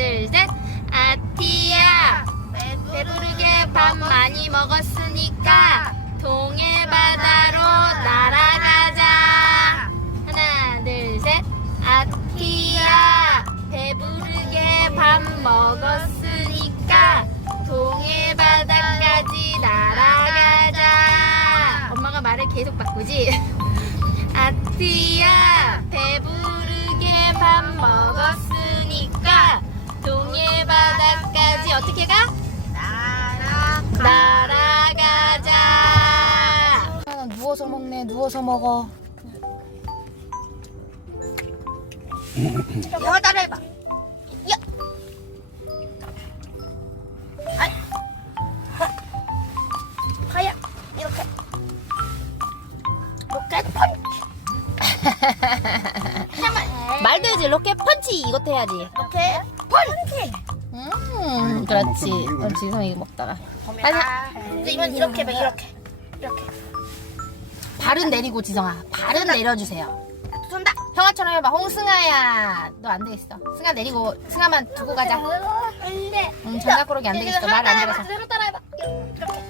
둘, 셋. 아티야, 배부르게 밥 많이 먹었으니까 동해 바다로 날아가자. 하나, 둘, 셋. 아티야, 배부르게 밥 먹었으니까 동해 바다까지 날아가자. 엄마가 말을 계속 바꾸지? 아티야, 배부르게 밥 먹었으니까 어떻게 가? 날아가자. 아, 누워서 먹네. 누워서 먹어. 이거 따라해봐. 야. 아이. 하야. 이렇게. 로켓 펀치. 잠깐만. 말도 해야지. 로켓 펀치 이것도 해야지. 로켓 펀치. 음, 그렇지. 그럼 지성이 먹다가 아, 이제 이건 이렇게 봐. 이렇게. 이렇게. 발은 내리고 지성아. 발은 내려주세요. 쏜다. 형아처럼 해봐. 홍승아야. 너 안 되겠어. 승아 내리고 승아만 두고 가자. 안돼. 응, 장난꾸러기 안 되겠어. 말 안 들어서. 제대로 따라해봐. 이렇게.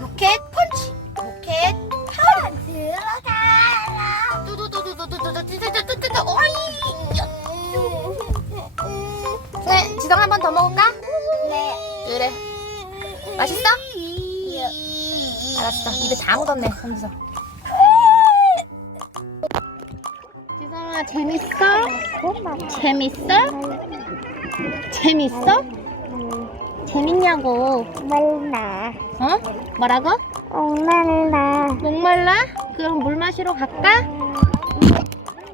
로켓 펀 더 먹을까? 네. 그래. 맛있어? 알았어. 입에 다 묻었네, 성지성. 지성아, 재밌어? 재밌어? 재밌어? 재밌냐고. 몰라. 어? 뭐라고? 엄마나. 목말라? 그럼 물 마시러 갈까?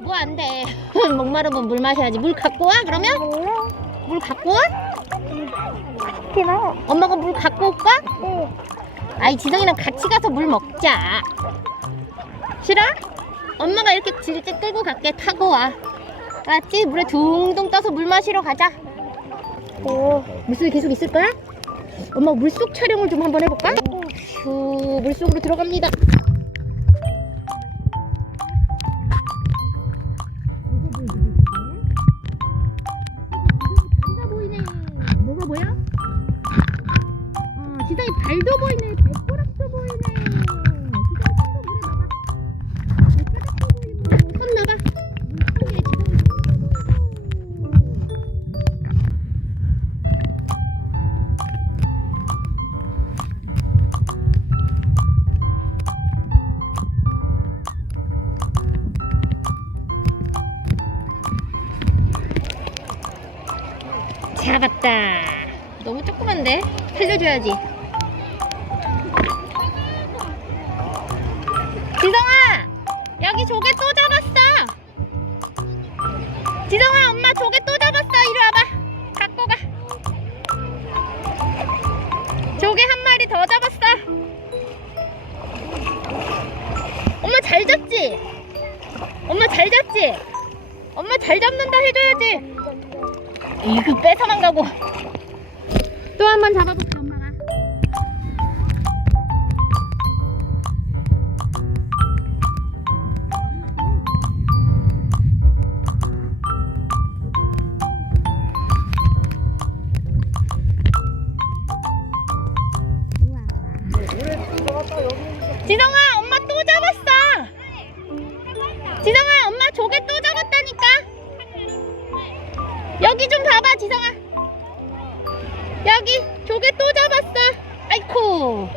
뭐 안 돼. 목마르면 물 마셔야지. 물 갖고 와, 그러면? 물 갖고 와? 싫어. 엄마가 물 갖고 올까? 응. 아이, 지성이랑 같이 가서 물 먹자. 싫어? 엄마가 이렇게 질질 끌고 갈게. 타고 와. 알았지? 물에 둥둥 떠서 물 마시러 가자. 오. 물속에 계속 있을 거야? 엄마 물속 촬영을 좀 한번 해볼까? 후, 물속으로 들어갑니다. 잡았다. 너무 조그만데? 살려줘야지. 지성아! 여기 조개 또 잡았어! 지성아, 엄마 조개 또 잡았어! 이리 와봐. 갖고 가. 조개 한 마리 더 잡았어. 엄마 잘 잡지? 엄마 잘 잡지? 엄마 잘 잡는다 해줘야지. 이거 뺏어만 가고. 또 한 번 잡아볼게 엄마가. 지성아 엄마 또 잡았어. 지성아 여기 좀 봐봐 지성아. 여기 조개 또 잡았어. 아이쿠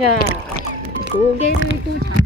자 조개를 또 잡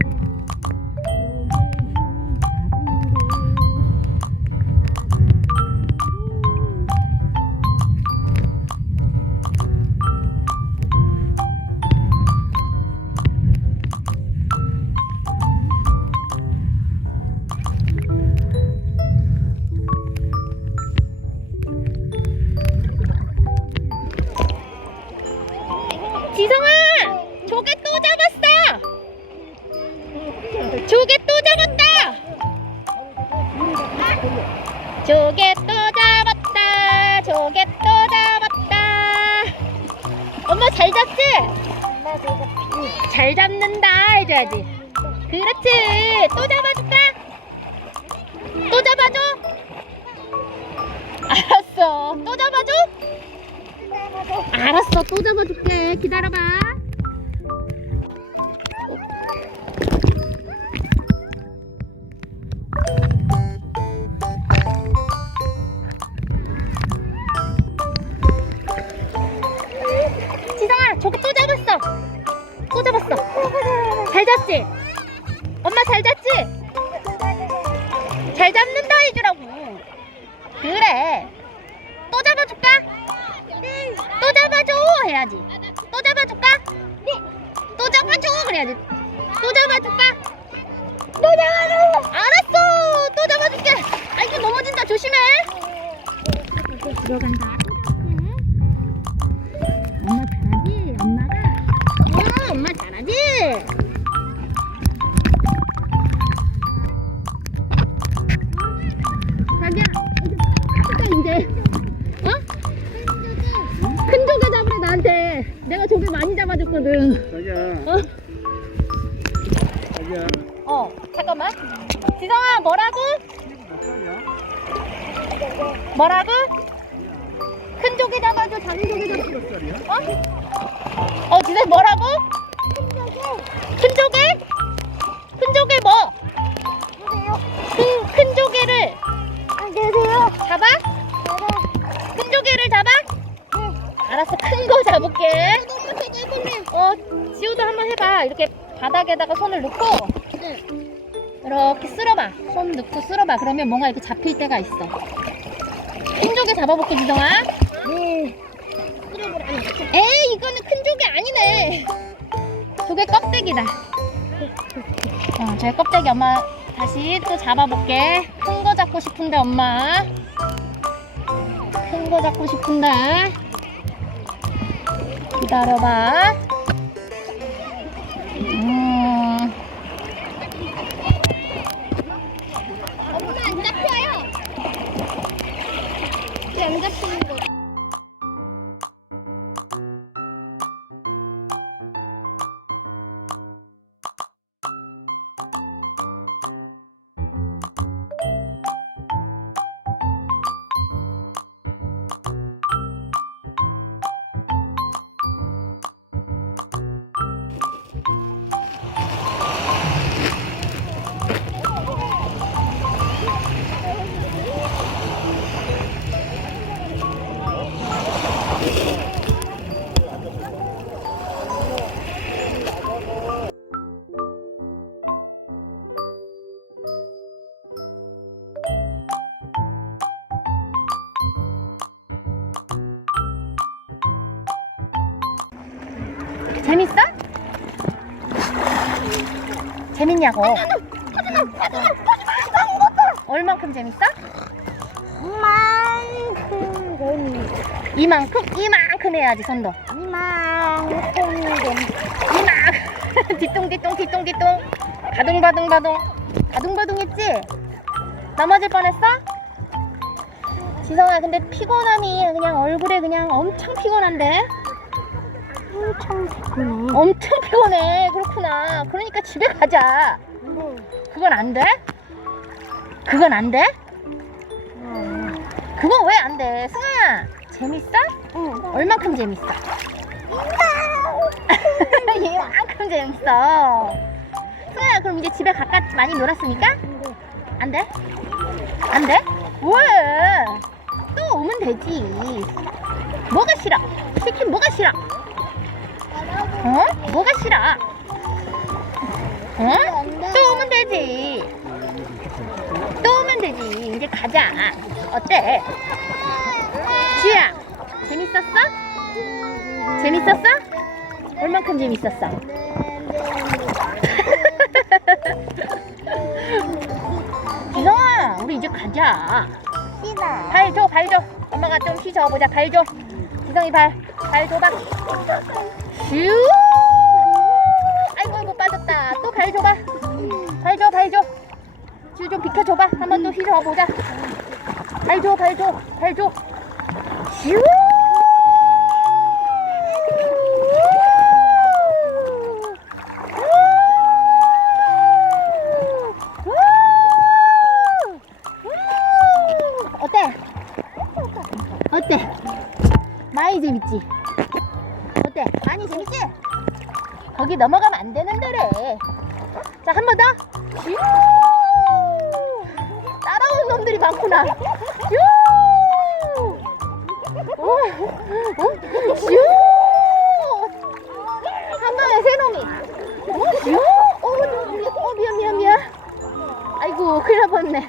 잘 잡는다 해줘야지. 그렇지. 또 잡아줄까? 또 잡아줘? 알았어. 또 잡아줘? 알았어. 또 잡아줄게. 기다려봐. 잘 잡지? 엄마 잘 잡지? 잘 잡는다 해주라고. 그래. 또 잡아줄까? 또 잡아줘 해야지. 또 잡아줄까? 또 잡아줘 그래야지. 또 잡아줄까? 또 잡아줘. 알았어. 또 잡아줄게. 아이고 넘어진다 조심해. 들어간다. 뭐라고? 큰 조개 잡아줘, 작은 조개. 몇 살이야? 어, 지성 뭐라고? 큰 조개? 큰 조개 뭐? 큰, 큰 조개를. 잡아? 큰 조개를 잡아? 알았어, 큰 거 잡을게. 어, 지우도 한번 해봐. 이렇게 바닥에다가 손을 넣고 이렇게 쓸어봐. 손 넣고 쓸어봐. 그러면 뭔가 이렇게 잡힐 때가 있어. 큰 조개 잡아볼게, 지성아. 네. 에이, 이거는 큰 조개 아니네. 조개 껍데기다. 어, 저 껍데기 엄마 다시 또 잡아볼게. 큰 거 잡고 싶은데 엄마. 큰 거 잡고 싶은데. 기다려봐. 음. 재밌냐고? 얼만큼 재밌어? 이만큼 된 이만큼? 이만큼 해야지 손도 이만큼 된 이만 뒤뚱뒤뚱 뒤뚱뒤뚱 바둥바둥바둥 바둥바둥 했지? 넘어질 뻔했어? 지성아 근데 피곤함이 그냥 얼굴에 그냥 엄청 피곤한데? 엄청 새구네. 엄청 피곤해 그렇구나 그러니까 집에 가자 그건 안 돼? 그건 안 돼? 그건 왜 안 돼? 승아야 재밌어? 응. 얼만큼 재밌어? 이만큼 재밌어. 승아야 그럼 이제 집에 가까 많이 놀았으니까? 안 돼? 안 돼? 왜? 또 오면 되지. 뭐가 싫어? 치킨 뭐가 싫어? 어? 뭐가 싫어? 어? 또 오면 되지. 또 오면 되지. 이제 가자. 어때? 지우야, 재밌었어? 재밌었어? 얼만큼 재밌었어? 지성아, 우리 이제 가자. 싫어. 발 줘, 발 줘. 엄마가 좀 휘저어보자. 발 줘. 지성이 발, 발 줘봐. 슈! 아이고, 아이고, 빠졌다. 또 발 줘봐. 발 줘, 발 줘. 지우 좀 비켜줘봐. 한번 또 휘저어보자. 발 줘, 발 줘, 발 줘. 슈! 재밌지? 어때? 많이 재밌지? 거기 넘어가면 안 되는 데래. 자, 한 번 더. 슈! 따라오는 놈들이 많구나. 슈! 어, 어, 슈! 한 방에 세 놈이. 어, 슈! 어, 어, 미안, 미안, 미안. 아이고, 큰일 날 뻔했네.